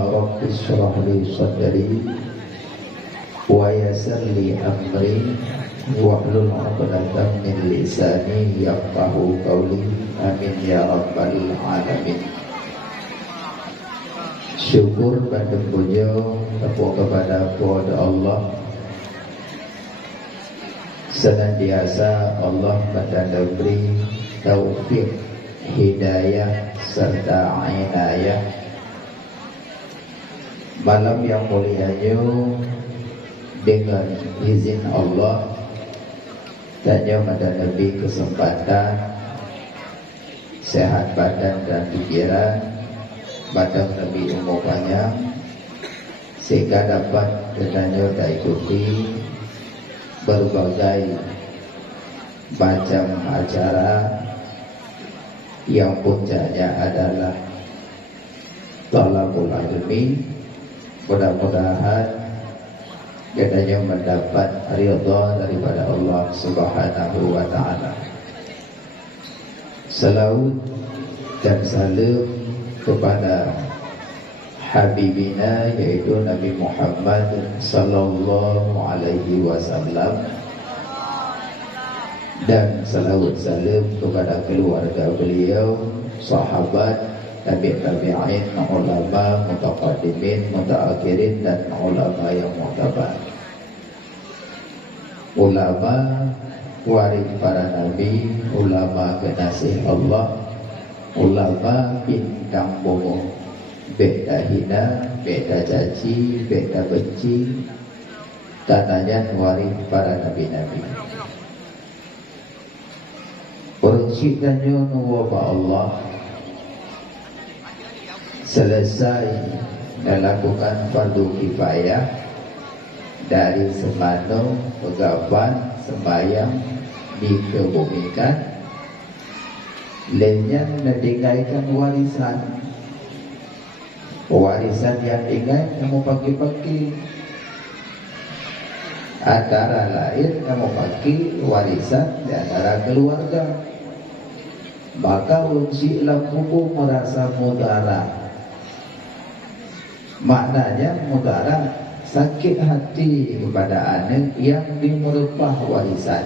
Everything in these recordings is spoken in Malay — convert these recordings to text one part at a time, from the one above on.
Rabbi shrah li sadri wa yassir li amri wahlul 'uqdatam min lisani yafqahu qawli. Amin ya rabbal alamin. Syukur pada puja kepada Allah. Senantiasa Allah pada beri taufik, hidayah serta inayah. Malam yang mulianya dengan izin Allah tanya pada Nabi kesempatan sehat badan dan pikiran, badan Nabi umur panjang sehingga dapat katanya ikuti berbagai macam acara yang puncaknya adalah Thalabul Ilmi. Mudah-mudahan katanya mendapat ridha daripada Allah Subhanahu wa taala. Salawat dan salam kepada Habibina yaitu Nabi Muhammad sallallahu alaihi wasallam, dan salawat salam kepada keluarga beliau, sahabat, tabi'in, ulama, mutaqaddimin, mutaakhirin, dan ulama yang mu'tabar. Ulama waris para nabi, ulama kekasih Allah, ulama bintang bomo, beda hina, beda caci, beda benci, tananya waris para nabi-nabi. Persidannya nuwaba Allah selesai melakukan fardu kifayah dari semano pegawan sembahyang dikebumikan, lainnya meninggalkan warisan yang tinggal kamu pagi-pagi, antara lain kamu pagi warisan di antara keluarga. Maka ulsi lampu merasa mudarat. Maknanya mudarat sakit hati kepada anak yang dimerupah warisan.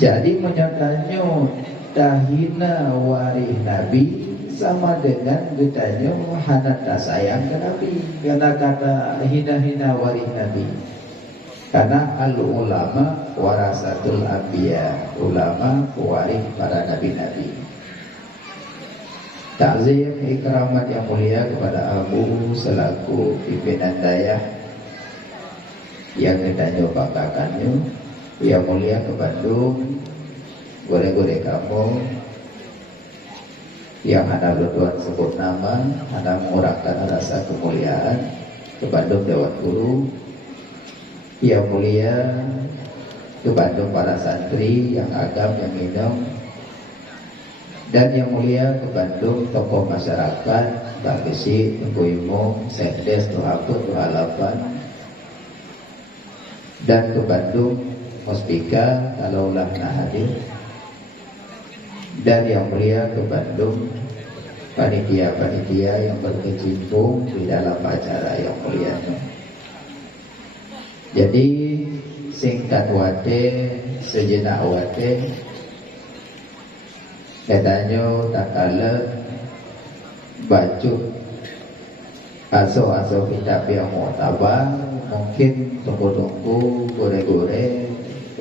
Jadi menyatakan dahina waris Nabi sama dengan ditanya hana tak sayang ke Nabi. Karena kata hina-hina waris Nabi. Karena al-ulama warasatul anbiya, ulama pewaris para nabi-nabi. Takzim ikramat yang mulia kepada Abu selaku pimpinan dayah yang ditanya banggakannya, yang mulia ke Bandung, gore-gore kamu yang ada bertuan sebut nama, ada mengurangkan rasa kemuliaan ke Bandung Dewan Guru, yang mulia ke Bandung para santri yang agam yang minum, dan yang mulia ke Bandung tokoh masyarakat Mbak Besi, Tengku Imo, Sekdes, Tuhaput, Tuhalapan, dan ke Bandung Hospika kalaulah nak hadir, dan yang mulia ke Bandung panitia-panitia yang berkecimpung di dalam acara yang mulia. Jadi singkat wate sejenak wate katanya tak kala baca aso-aso kitab yang mu'tabar, mungkin tunggu-tunggu gore-gore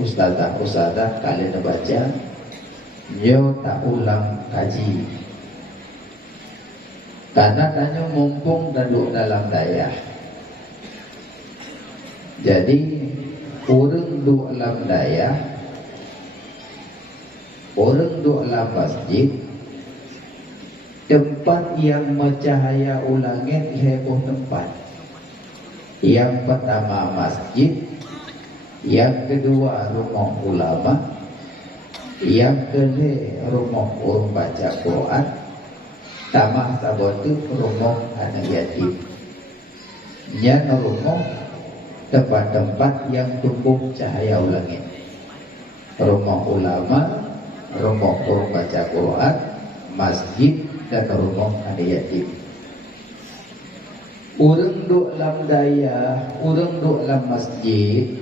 ustazah kalian baca nyo tak ulang kaji karena tanya mumpung duduk dalam dayah. Jadi orang duduk dalam dayah, orang duduk dalam masjid, tempat yang mencahaya ulangit heboh tempat. Yang pertama masjid, yang kedua rumah ulama, yang ketiga rumah orang baca Quran, tamah sabotu rumah anak yatim. Yang rumah tempat-tempat yang tumbuh cahaya ulangit, rumah ulama, rumah orang baca Quran, masjid, dan rumah anak yatim. Urang duk lam daya, urang duk lam masjid,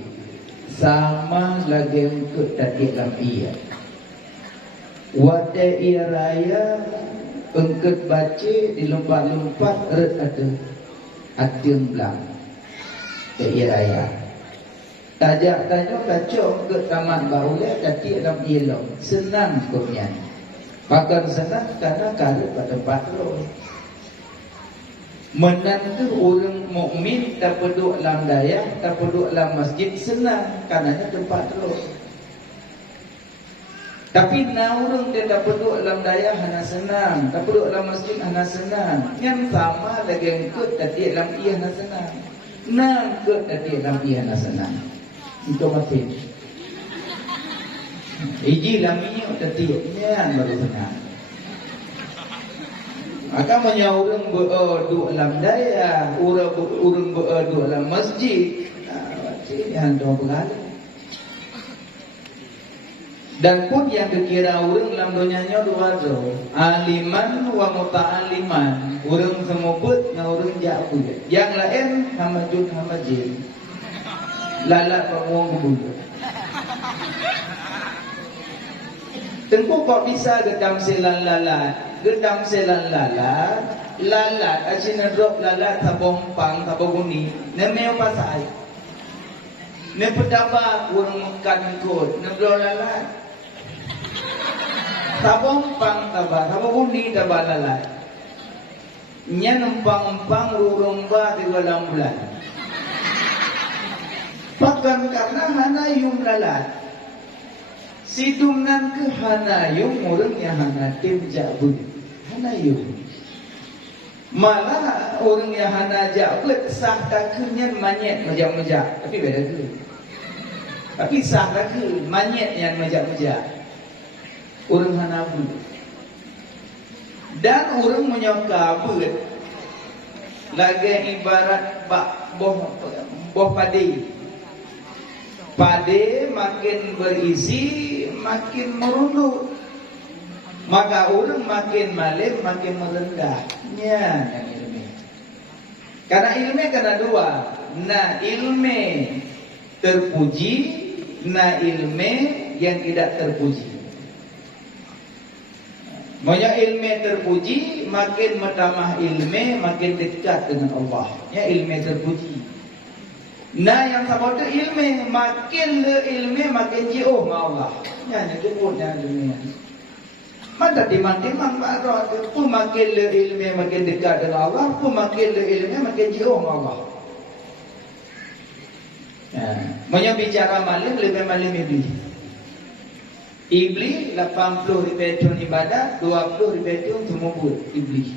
sama lagi engkut tadi lam iya. Wada iya raya, engkut baca di lompat-lompat eret ada atyung belang. Ke iya raya. Tajak tanya baca engkut tamat barulah tadi lam iya long. Senang kumnya. Bahkan senang karena karet pada tempat lo. Menantu orang mukmin tak perlu dalam daya, tak perlu dalam masjid senang kerana tempat terus. Tapi orang dia tak perlu dalam daya hana senang, tak perlu dalam masjid hana senang. Yang sama lagi engkut tadi dalam ia hana senang. Nangkut tadi dalam ia hana senang. Itu mati. Iji lami tadi nya baru senang. Maka menyaurang berdu dalam daya, urang berdu dalam masjid. Ini hantu berkali. Dan pun yang dikira urang dalam dunianya dua tu, aliman wa muta'aliman. Urang semubut dengan urang jauh. Yang lain hamajun hamajin. Lalat panggung kebulu. Tengku kok bisa gedam silan lalat. Gedam selan lalat, lalat acina drop lalat sabong pang sabong guni, nemeo pasai. Ne pedaba urang makan ikut, ne bro lalat. Sabong pang taba, sabong guni taba lalat. Nya numpang-numpang urang ba di dalam bulan. Pakan karena hanayum lalat. Sidumnan ke hanayum urang yang hanatim jabut. Hanayum. Malah orang yang hana jabut sah takunya manyet majak-majak. Tapi beda ke. Tapi sah taku manyet yang majak-majak. Orang hana but. Dan orang menyoka but. Lagi ibarat boh padi. Padi makin berisi, makin merunduk. Maka orang makin malim, makin merendah. Ya, yang ilmu. Karena ilmu kena dua. Na ilmu terpuji, na ilmu yang tidak terpuji. Banyak ilmu terpuji, makin bertambah ilmu, makin dekat dengan Allah. Ya, ilmu terpuji. Nah, yang sama tu ilmu, makin le ilmu, makin jauh dengan Allah. Ya, ini jemputnya ilmu. Maka dimang-dimang bahawa pun makin le ilmu makin dekat dengan Allah, pun makin le ilmu makin jauh dengan Allah. Banyak bicara malam, lebih malam iblis. Iblis 80 ribu ibadah, 20 ribu semubut iblis.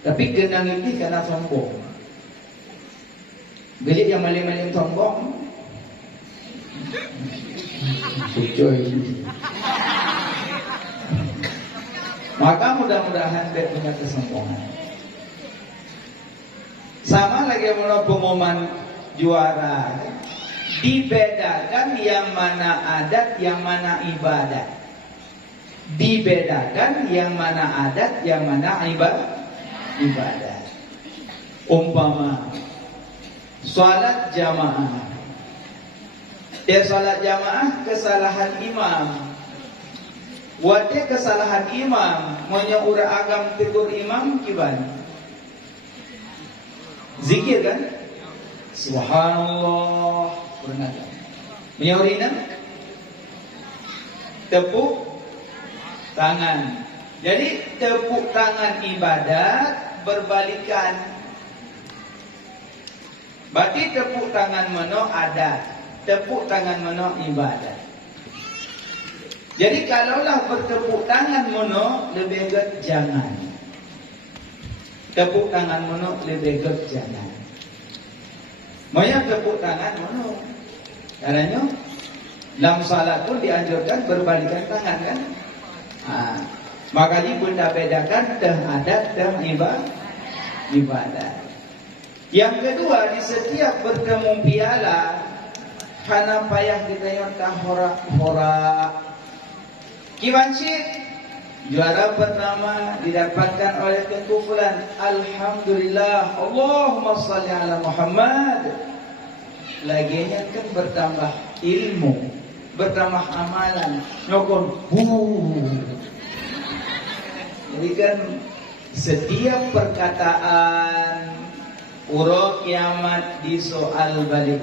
Tapi genang iblis kerana sombong. Gelik yang malam-malam sombong. Cucoy. Maka mudah-mudahan dia punya kesombongan. Sama lagi menurut pengumuman juara, dibedakan yang mana adat, yang mana ibadat. Dibedakan yang mana adat, yang mana ibadat. Umpama salat jamaah. Dia salat jamaah kesalahan imam. Wate kesalahan imam, monya ura agam tegur imam kiban. Zikir kan? Subhanallah. Pernah. Monya urina tepuk tangan. Jadi tepuk tangan ibadat berbalikan. Berarti tepuk tangan mano adat, tepuk tangan mano ibadat. Jadi kalaulah bertepuk tangan mono lebih baik jangan. Tepuk tangan mono lebih baik jangan. Maya tepuk tangan mono. Caranya dalam salat pun dianjurkan berbalikan tangan kan? Makanya benda bedakan dah adat dan ibadat. Yang kedua, di setiap bertemu piala kana payah kita yang tak horak-horak. Kibancik Juara pertama didapatkan oleh Tengku Fulan. Alhamdulillah. Allahumma salli ala Muhammad. Laginya kan bertambah ilmu, bertambah amalan. Nyokon. Jadi kan setiap perkataan urut kiamat disoal balik.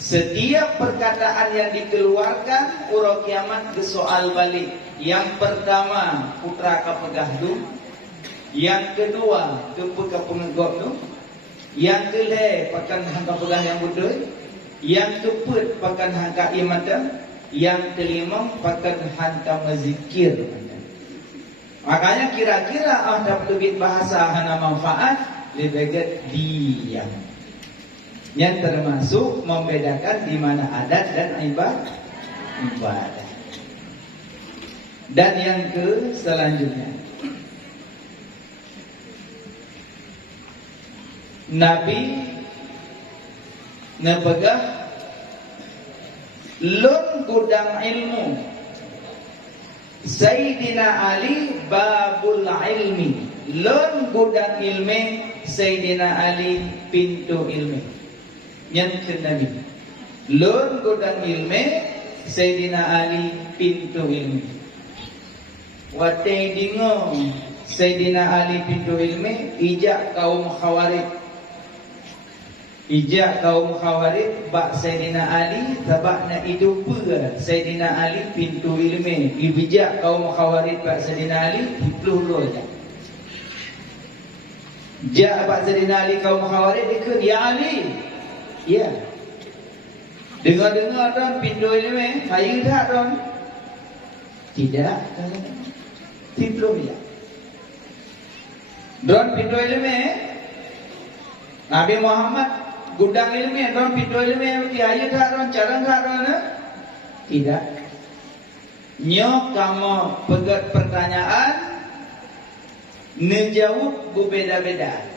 Setiap perkataan yang dikeluarkan urut kiamat disoal balik. Yang pertama putra kapegah tu, yang kedua kepegah pengegok tu, yang kelih pakan hangka pegah yang betul, yang keput pakan hangka imatan, yang kelima pakan hangka mazikir. Makanya kira-kira ada lebih bahasa hana manfaat lebih diam. Yang termasuk membedakan di mana adat dan ibadah. Dan yang ke selanjutnya, Nabi nepegah lun gudang ilmu. Sayyidina Ali babul ilmi. Lun gudang ilmi, Sayyidina Ali pintu ilmi. Yang ke Nabi, lun gudang ilmi, Sayyidina Ali pintu ilmi. Watai dingong Sayyidina Ali pintu ilmi, ijak kaum Khawarij. Ijak kaum Khawarij bak Sayyidina Ali tabak nak hidup Sayyidina Ali pintu ilmi. Ibijak kaum Khawarij bak Sayyidina Ali dipeluluh je. Jak bak Sayyidina Ali kaum Khawarij dikut, ya Ali. Ya. Dengar-dengar tuan pintu ilmi, saya tak tuan. Tidak. Dipeluluh je. Don pintu ilmi, Nabi Muhammad gudang ilmi, don pintu ilmi tiaya tak don, carang tak don? Tidak. Nyok kamu pegat pertanyaan, ngejawab berbeda-beda.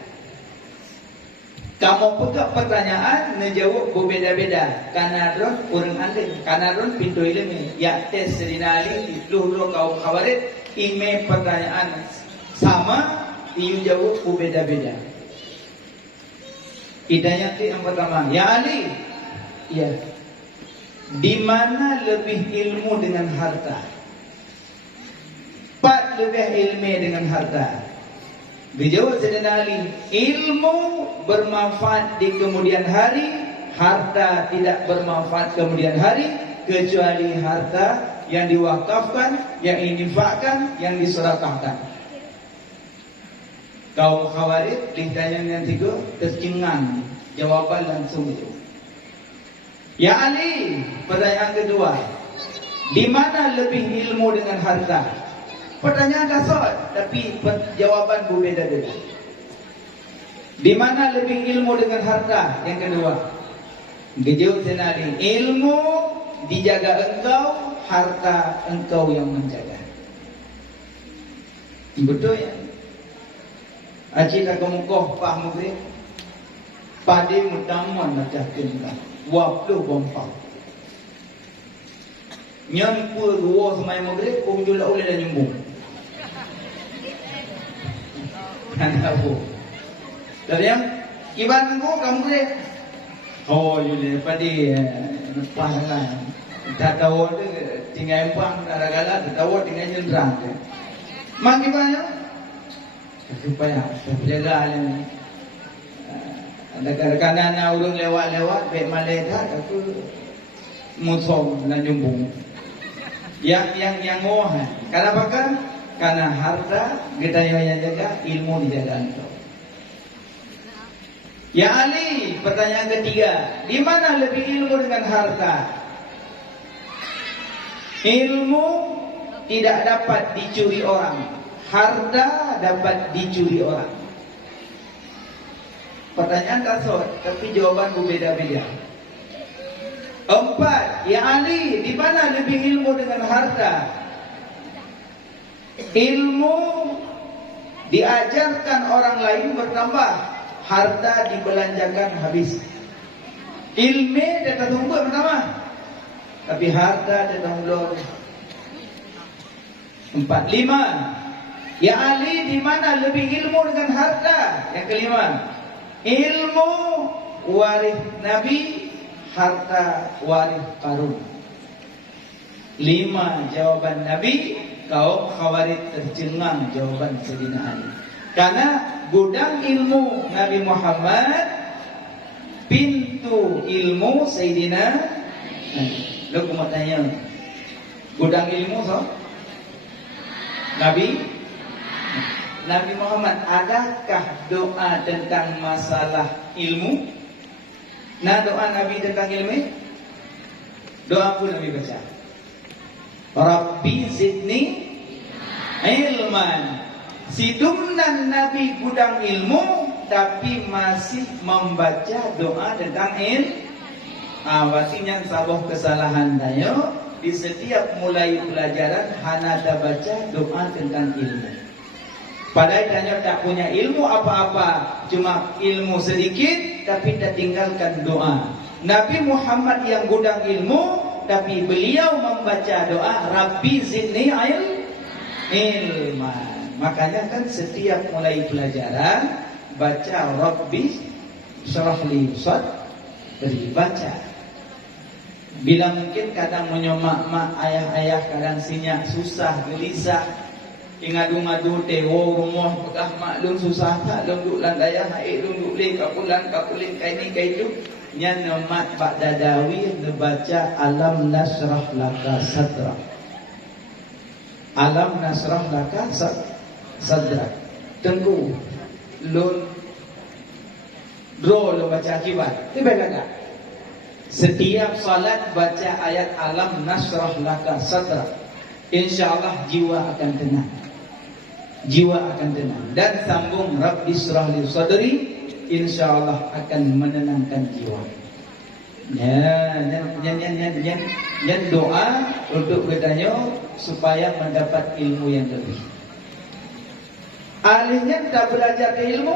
Kamu pegat pertanyaan, ngejawab berbeda-beda. Karena don orang alim, karena don pintu ilmi. Ya tes Sayyidina Ali dipeluluh kaum Khawarij, ime pertanyaan sama, iu jawab berbeda-beda. Hidayah yang pertama, ya Ali, ya, di mana lebih ilmu dengan harta? Pat lebih ilmu dengan harta. Dijawab Sayyidina Ali, ilmu bermanfaat di kemudian hari, harta tidak bermanfaat kemudian hari, kecuali harta yang diwakafkan, yang infakkan, yang disedekahkan. Kaum Khawarij ditanya yang tiga, tercengang, jawaban langsung itu. Ya Ali, pertanyaan kedua, di mana lebih ilmu dengan harta? Pertanyaan dasar, tapi jawaban berbeda-beda. Di mana lebih ilmu dengan harta? Yang kedua, dijawab Sayyidina Ali, ilmu dijaga engkau, harta engkau yang menjaga. Betul ya? Aci tak kemukoh pah mugri, padi mutaman nak kinta, waplu bompang. Nyan pur gua semai mugri, punjul oleh dan nyembung. Kan aku. Tapi yang iban aku kamu mugri. Oh yule padi pah lah. Tak tahu tu tinggal empang, tak ada galah, tak tahu tinggal jendrang. Mak ibannya. Supaya jaga ni. Ada kadang-kadang orang lewat-lewat baik malaikat aku musuh dan jumbung. Yang ngoh. Kenapa kan? Karena harta kita yang jaga, ilmu dijaga engkau. Ya Ali, pertanyaan ketiga, di mana lebih ilmu dengan harta? Ilmu tidak dapat dicuri orang. Harta dapat dicuri orang. Pertanyaan dasar, tapi jawaban berbeda-beda. 4. Ya Ali, di mana lebih ilmu dengan harta? Ilmu diajarkan orang lain bertambah, harta dibelanjakan habis. Ilmu datang tumbuh pertama, tapi harta datang ulur. 4. 5. Ya Ali, di mana lebih ilmu dengan harta? Yang kelima, ilmu waris Nabi, harta waris Qarun. 5 jawaban Nabi, kaum Khawarij tercengang jawaban Sayyidina Ali. Karena gudang ilmu Nabi Muhammad, pintu ilmu Sayyidina Nabi. Lu mau tanya, gudang ilmu so? Nabi Muhammad, adakah doa tentang masalah ilmu? Nah, doa Nabi tentang ilmu? Doa pun Nabi baca, Rabbi zidni ilman. Sidumnan Nabi gudang ilmu, tapi masih membaca doa tentang ilmu. Berarti sabah kesalahan dayo. Di setiap mulai pelajaran Hanada baca doa tentang ilmu. Padahal tanya tak punya ilmu apa-apa, cuma ilmu sedikit, tapi tak tinggalkan doa. Nabi Muhammad yang gudang ilmu, tapi beliau membaca doa Rabbi zidni ilman. Makanya kan setiap mulai pelajaran baca Rabbi syrahli sadri, baca. Bila mungkin kadang menyomak-mak ayah-ayah kadang sinyak susah gelisah, ingadu-ngadu tewo rumah pegah maklum susah tak lunduk landaya haik lunduk le kapulin kaini kaitu nyan nomat Pak Dadawi membaca alam nasrah laka sadra. Alam nasrah laka sadra. Tengku lun dro lo baca akibat. Tiba kata setiap salat baca ayat alam nasrah laka sadra, insyaallah jiwa akan tenang. Jiwa akan tenang. Dan sambung Rabbi syrahli sadri, insyaallah akan menenangkan jiwa. Ya, doa untuk bertanya supaya mendapat ilmu yang lebih. Alihnya tak belajar ilmu,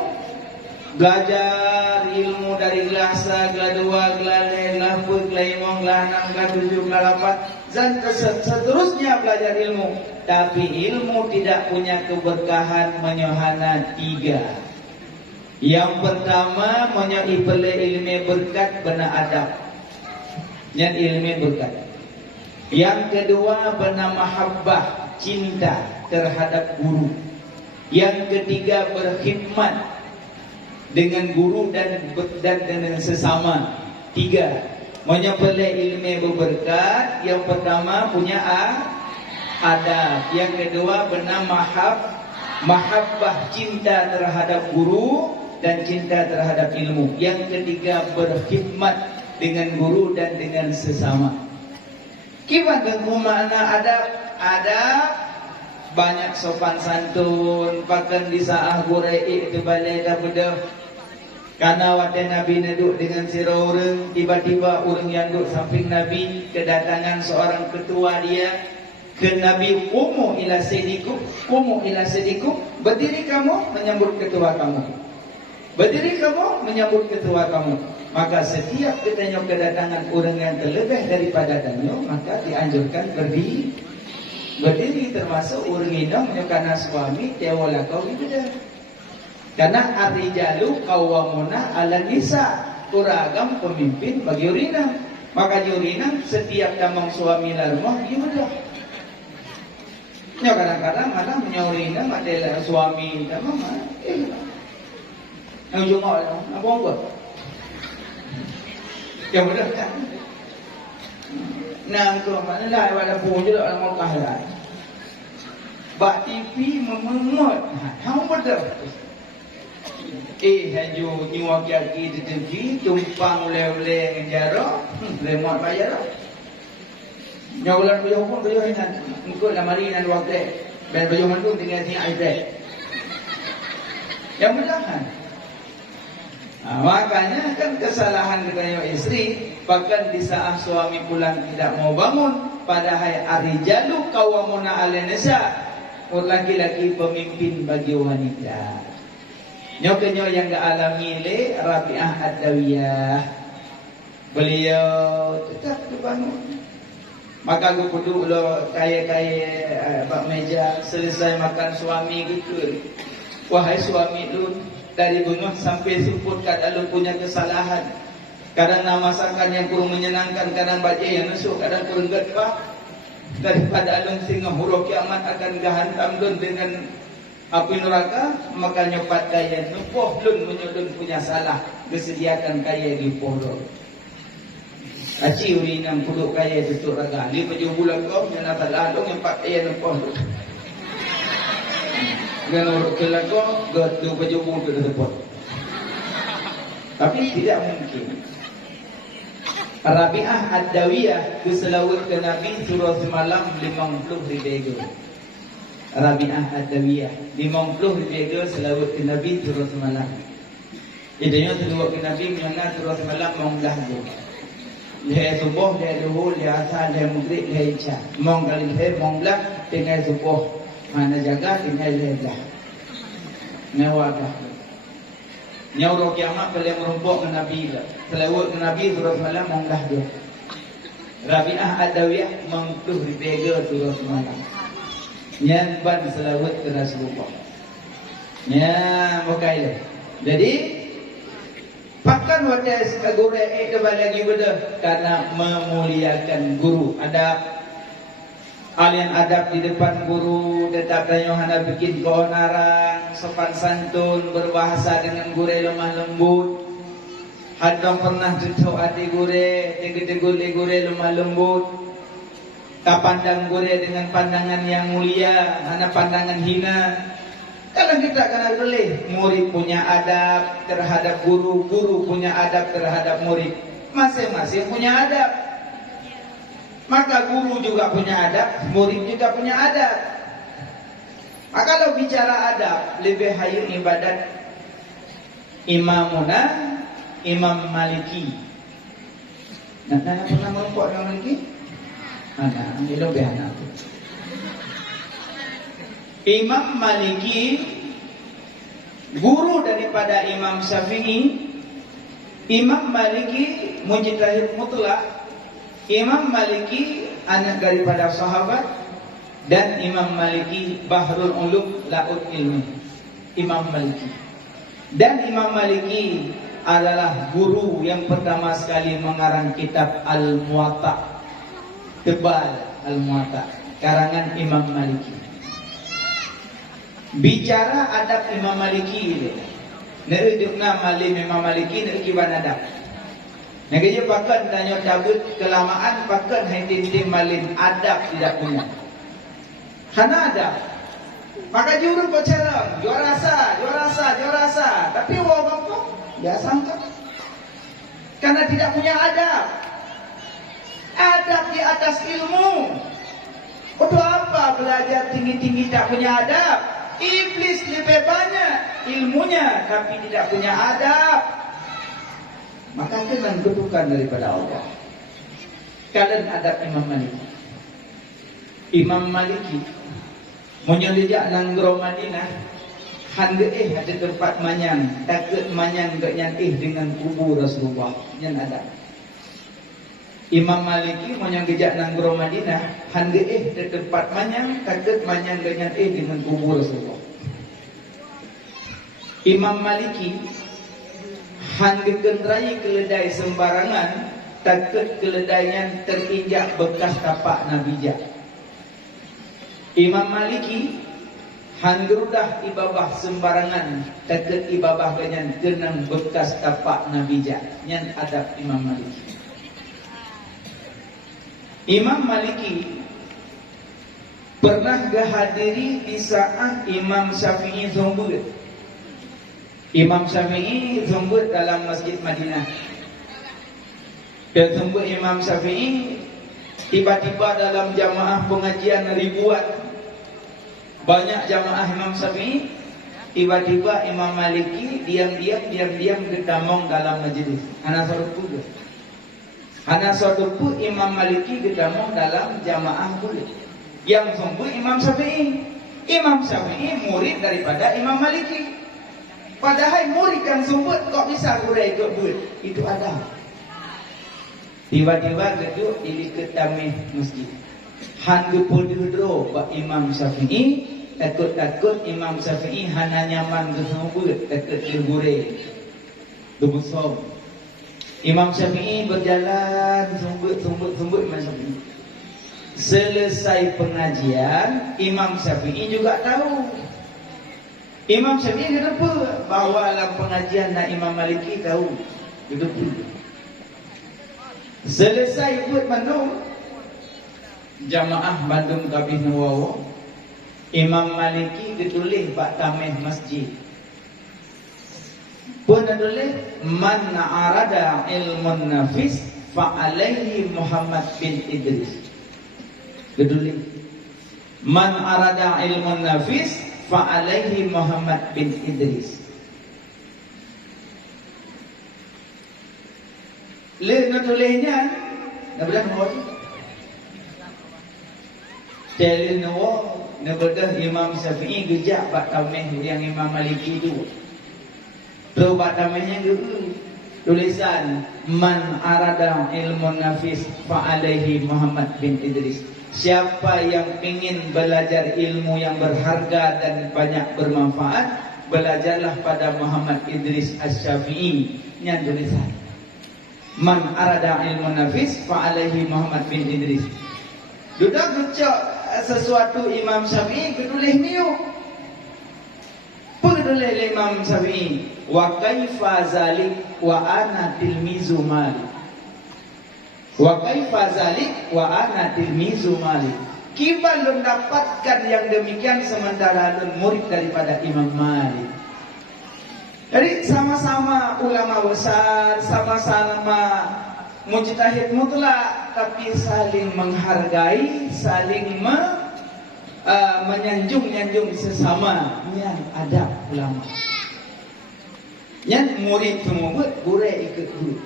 belajar ilmu dari kelas 1, kelas 2, kelas 3, kelas 4, kelas 5, kelas 6, kelas 7, kelas 8 dan seterusnya belajar ilmu. Tapi ilmu tidak punya keberkahan menyohana 3. Yang pertama menyoi pele ilmu berkat bena adab, yang ilmu berkat. Yang kedua bena mahabbah, cinta terhadap guru. Yang ketiga berkhidmat dengan guru dan dengan sesama. 3. Menyepele ilmu berberkat. Yang pertama punya adab. Yang kedua benar mahabbah, cinta terhadap guru dan cinta terhadap ilmu. Yang ketiga berkhidmat dengan guru dan dengan sesama. Gimana makna adab? Adab banyak sopan santun, pakan di saah gurei itu balai dah bedah. Karena waktu Nabi duduk dengan sirah orang, tiba-tiba orang yang duduk samping Nabi kedatangan seorang ketua dia ke Nabi, Qumu ila sayyidikum, berdiri kamu menyambut ketua kamu. Berdiri kamu menyambut ketua kamu. Maka setiap kita kedatangan orang yang terlebih daripada danyo, maka dianjurkan berdiri termasuk orang ini menyukana suami tewala kau itu dah. Karena ar-rijalu qawwamuna 'ala nisa, kuragam pemimpin bagi urina. Maka urina setiap tamang suami la rumah dia mudah. Nya kadang-kadang malah menyorina madela suami tamang yang jumpa apa buat? Yang mudah kan. Nang ke mana dah pada punya dak mau kahlah. Bak TV memengut. Hang betul. Haju jiwa kaki di TV tumpang oleh-oleh ngejara, lemot bayar. Nyawalan beliau pun beliau ingat ikut lamari dan waktu dan beliau mandung dengan si iPad. Yang mudahan. Makanya kan kesalahan dengan istri, bahkan di saat suami pulang tidak mau bangun, padahal ar-rijalu qawwamuna 'alan nisa, laki-laki pemimpin bagi wanita. Nyokenyo yang alami le Rabi'ah Ad-Dawiyah, beliau tetap dibangun Maka gue kudu lo kaya bak meja selesai makan suami gitu. Wahai suami lu, dari bengah sampai suput kadang lu punya kesalahan. Kadang nama masakan yang kurang menyenangkan, kadang baca yang nusuk, kadang kurang getpah. Daripada alun singa huruf kiamat akan gahantam lun dengan api neraka, maka nyopat kaya nupoh lun menyodun punya salah, kesediakan kaya di pohon. Aci uri nang puluk kaya tutuk raga. Li baju bulan kau yang natal adong yang pak kaya nupoh lun. Ganuruk kelako, gatu baju bulan ke depan. Tapi tidak mungkin. Rabi'ah Ad-Dawiyah keselawat ke Nabi surah semalam 50 ribu. Rabi'ah Ad-Dawiyah 50 ribu selawat ke Nabi surah semalam. Idanya selawat ke Nabi mana surah semalam mongdah tu. Leher subuh, leher duhur, leher asar, leher maghrib, leher isya. Mong kali leher monglah tinggal subuh. Mana jaga tinggal leher dah. Nyawadah. Nyawa kiamat boleh merumpuk dengan Nabi lah. Selawat dengan Nabi surah semalam mongdah dia. Rabi'ah Ad-Dawiyah 50 ribu surah semalam. Yang ban selawat ke Rasulullah. Ya, mokailah. Jadi pakan wadah guru kembali lagi benda karena memuliakan guru. Adab alian adab di depan guru, tetap danyohana bikin keonaran, sopan santun, berbahasa dengan guru lemah lembut. Hadang pernah jatuh hati gure, tegur-tegur gure lemah lembut. Kapandang gure dengan pandangan yang mulia, hana pandangan hina. Kalau kita akan boleh, murid punya adab terhadap guru, guru punya adab terhadap murid. Masing-masing punya adab. Maka guru juga punya adab, murid juga punya adab. Maka kalau bicara adab, lebih hayu ibadat imamuna Imam Maliki. Nah, pernah merumpuk Imam Maliki? Anak, ini lebih anak. Imam Maliki guru daripada Imam Syafi'i. Imam Maliki mujtahid mutlak. Imam Maliki anak daripada sahabat. Dan Imam Maliki Bahrul Ulum Laut Ilmi. Imam Maliki. Dan Imam Maliki adalah guru yang pertama sekali mengarang kitab Al-Muwatta. Tebal Al-Muwatta, karangan Imam Maliki. Bicara adab Imam Maliki itu, nerudukna malim Imam Maliki nerukiban adab. Negeri pakan tanya cabut kelamaan pakan hentin malim adab tidak punya. Karena adab. Maka juru pacaran, juara rasa. Tapi orang pun dia sangka. Karena tidak punya adab. Adab di atas ilmu. Untuk apa belajar tinggi-tinggi tak punya adab? Iblis lebih banyak ilmunya tapi tidak punya adab. Maka kena kutukan daripada Allah. Kalian adab Imam Maliki. Imam Maliki menyelijak nang Madinah. Hangga ada tempat manyang, takut manyang gak nyantih dengan kubur Rasulullah. Yang ada. Imam Maliki manyang gejak nang Madinah, hangga ada tempat manyang, takut manyang gak nyantih dengan kubur Rasulullah. Imam Maliki hangga kendrai keledai sembarangan, takut keledainya terinjak bekas tapak Nabi Jak. Imam Maliki hanggerudah ibabah sembarangan, takut ibabah ganyan kenang bekas tapak Nabi Jak. Yang adab Imam Maliki. Imam Maliki pernah kehadiri di saat Imam Syafi'i zumbut. Imam Syafi'i zumbut dalam Masjid Madinah. Dan zumbut Imam Syafi'i tiba-tiba dalam jamaah pengajian ribuan. Banyak jamaah Imam Syafi'i, tiba-tiba Imam Maliki diam-diam gedamong dalam majlis. Anak saduku Imam Maliki gedamong dalam jamaah kulit. Yang sungguh Imam Syafi'i. Imam Syafi'i murid daripada Imam Maliki. Padahal murid yang sumbut kok bisa kurai ke buat. Itu ada. Tiba-tiba geduk di ketamih masjid. Han gepul dudro bak Imam Syafi'i, takut-takut Imam Syafi'i hana nyaman gesubut, takut digure. Dubusong. Imam Syafi'i berjalan sumbut Imam Syafi'i. Selesai pengajian, Imam Syafi'i juga tahu. Imam Syafi'i kenapa? Bahawa dalam pengajian nak Imam Maliki tahu. Kenapa? Selesai buat Bandung, jamaah Bandung Kabih Nawawi, Imam Maliki ditulis bak tamih masjid. Pun ditulis man arada ilmun nafis fa alaihi Muhammad bin Idris. Ditulis man arada ilmun nafis fa alaihi Muhammad bin Idris. Le nutulisnya nabilah nuwah Jalil nuwah nabedah Imam Syafi'i gejak bak tamih yang Imam Maliki itu. Terus bak tamihnya dulu tulisan man arada ilmun nafis fa alaihi Muhammad bin Idris. Siapa yang ingin belajar ilmu yang berharga dan banyak bermanfaat, belajarlah pada Muhammad Idris Asy-Syafi'i. Nya tulisan man arada ilmu nafis fa alaihi Muhammad bin Idris. Dudak ucap sesuatu Imam Syafi'i ketulis niu. Penulis Imam Syafi'i wa kaifa zalik wa ana tilmizu Malik. Wa kaifa zalik wa ana tilmizu Malik. Kiban lun dapatkan yang demikian sementara lun murid daripada Imam Malik. Jadi sama-sama ulama besar, sama-sama mujtahid mutlak, tapi saling menghargai, saling menyanjung sesama. Yang adab ulama. Yang murid semua buat, gure ikut guru.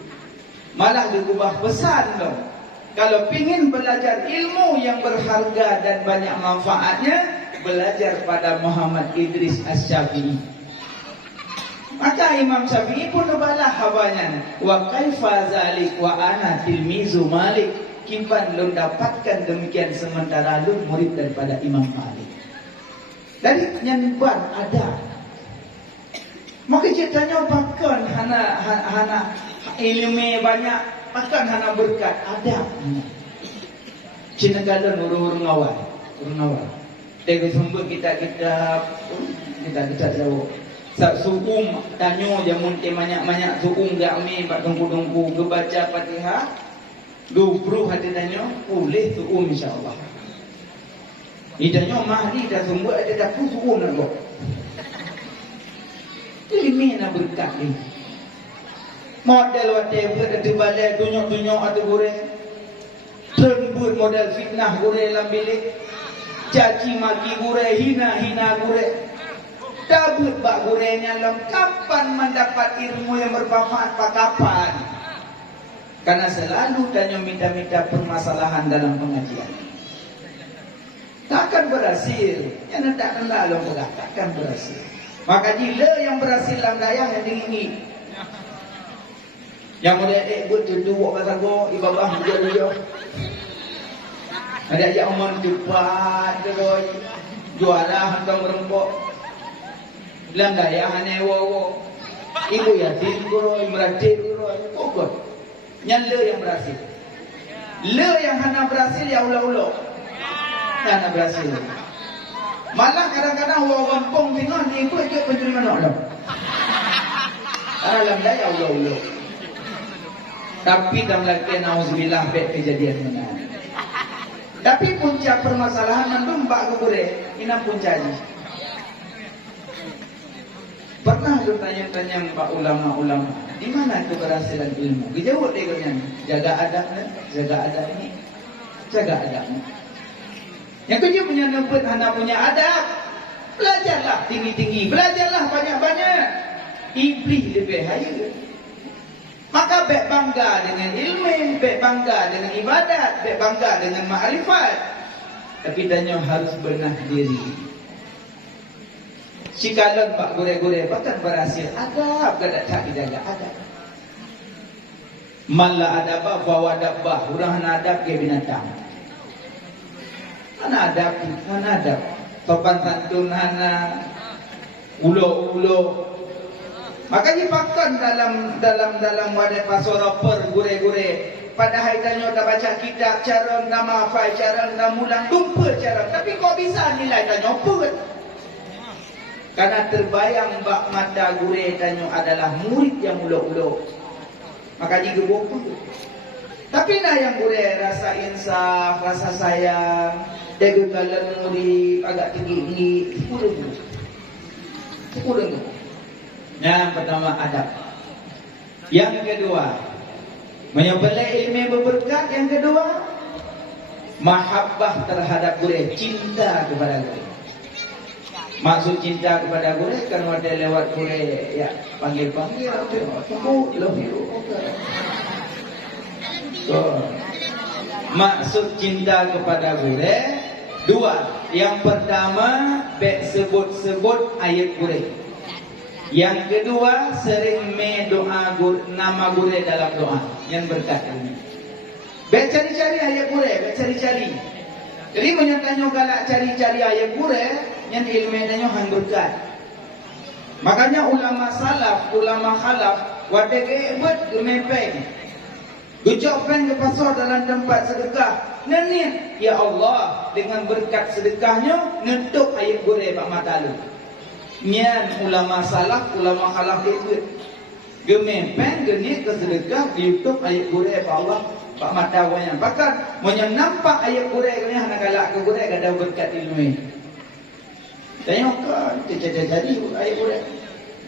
Malah digubah pesan dong. Kalau pingin belajar ilmu yang berharga dan banyak manfaatnya, belajar pada Muhammad Idris Asy-Syafi'i. Maka Imam Syafi'i pun balah habanya. Wa kaifa zalik wa ana tilmizu Malik. Kiban lun dapatkan demikian sementara lun murid daripada Imam Malik. Dari nyanyian ada. Maka ceritanya bahkan hana ilmu banyak, bahkan hana berkat ada. Cina galon urung awal. Tengok sumber kita jauh. Suum tanyo jamun ke banyak suum gami bak dongku ke baca Fatihah 20 hati tanyo boleh suum insyaallah. Idanyo mahdi dah sumber ada dapur suum nak kok. Ini nak berkat ni. Model whatever ada balai tunjuk ada goreng. Terbut model fitnah goreng dalam bilik. Caci maki goreng, hina goreng. Dabut bak gurenya long. Kapan mendapat ilmu yang bermanfaat? Pak kapan? Karena selalu tanya minta permasalahan dalam pengajian. Takkan berhasil. Yang tak kenal long takkan berhasil. Maka jila yang berhasil dalam daya yang dingin. Yang muda buat duduk pasal go ibabah hujau. Ada yang omong cepat terus juara hantam merempok. Dalam daya hane wo ibu yatim guru imratin guru kokot nyala yang berhasil le yang hana berhasil ya ulo hana berhasil malah kadang-kadang wo kampung tengok ni ikut pencuri mana dah dalam daya ulo tapi dalam lagi nauzubillah baik kejadian mana tapi puncak permasalahan mandum bak gure ina puncaknya. Pernah lu tanya-tanya pak ulama-ulama, di mana keberhasilan ilmu? Dijawab dia katanya, jaga adabnya, jaga adabnya. Yang kedua punya nempet, anak punya adab, belajarlah tinggi-tinggi, belajarlah banyak-banyak. Iblis lebih haya. Maka baik bangga dengan ilmu, baik bangga dengan ibadat, baik bangga dengan ma'rifat. Tapi tanya harus benah diri. Si kalon pak gure-gure bahkan berhasil adab kada tak dijaga adab. Mala adabah fawa dabbah. Urang adab ke binatang. Adab. Sopan santun hana ulo. Makanya pakan dalam wadah pasoroper gure-gure. Padahal tanya dah baca kitab cara dah mahfal, cara dah mulang lupa cara. Tapi kok bisa nilai tanya apa? Karena terbayang bak mata gure tanya adalah murid yang ulo-ulo. Makanya gebok tu. Tapi nah yang gure rasa insaf, rasa sayang, jaga galan murid agak tinggi, sepuluh. Yang pertama adab. Yang kedua, menyembelih ilmu yang berberkat. Yang kedua, mahabbah terhadap guru, cinta kepada guru. Maksud cinta kepada guru kan ada lewat guru ya panggil-panggil love you. So, maksud cinta kepada guru dua. Yang pertama, sebut-sebut ayat guru. Yang kedua, sering doa nama guru dalam doa yang berkat ini. Cari-cari ayat guru, cari-cari. Jadi menyatanya galak cari-cari ayat guru yang ilmunya hang berkat. Makanya ulama salaf, ulama khalaf, wadege buat gemepeng. Gucapkan ke pasar dalam tempat sedekah. Nenit, ya Allah, dengan berkat sedekahnya ngetuk ayat guru pak mata lu. Nian ulama salaf, ulama khalaf ikut. Gemepeng, genit ke sedekah di YouTube ayat guru apa Allah pak mata wayang. Bahkan mau nampak ayat guru ni hana galak ke guru ada berkat ilmu. Tengok kan jadi ayat guru.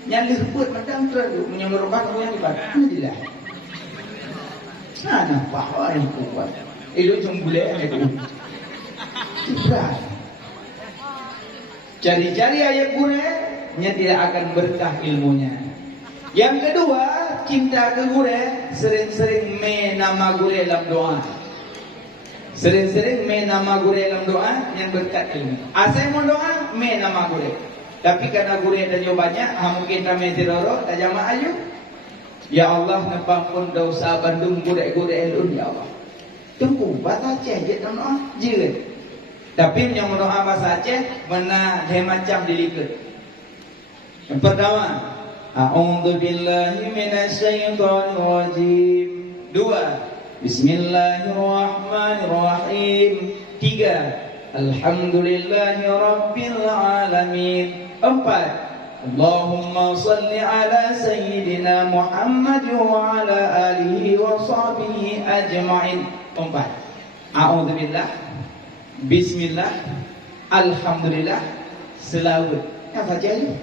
Yang disebut macam tu menyuruh orang yang ibadah. Alhamdulillah. Nah, nampak orang kuat. Itu cembule itu. Berat. Cari-cari ayat guru tidak akan berkah ilmunya. Yang kedua, cinta ke guru, sering-sering nama guru dalam doa. Sering-sering nama guru dalam doa yang berkat ilmu. Asal mau doa, nama guru. Tapi karena guru ada banyak, mungkin kami diroro, tak jamaah ayu. Ya Allah, nepampun dosa Bandung guru-guru ilmu ya Allah. Tunggu, baca Aceh je doa, je. Tapi yang doa bahasa Aceh mana dia macam dilihat. Yang pertama, a'udzu billahi minasyaitonir rajim. Dua, bismillahirrahmanirrahim. Tiga, alhamdulillahi rabbil alamin. Empat, Allahumma salli ala sayyidina Muhammad wa ala alihi wa sahbihi ajma'in. Empat, a'udzu billah, bismillah, alhamdulillah, selawat. Apa saja ini?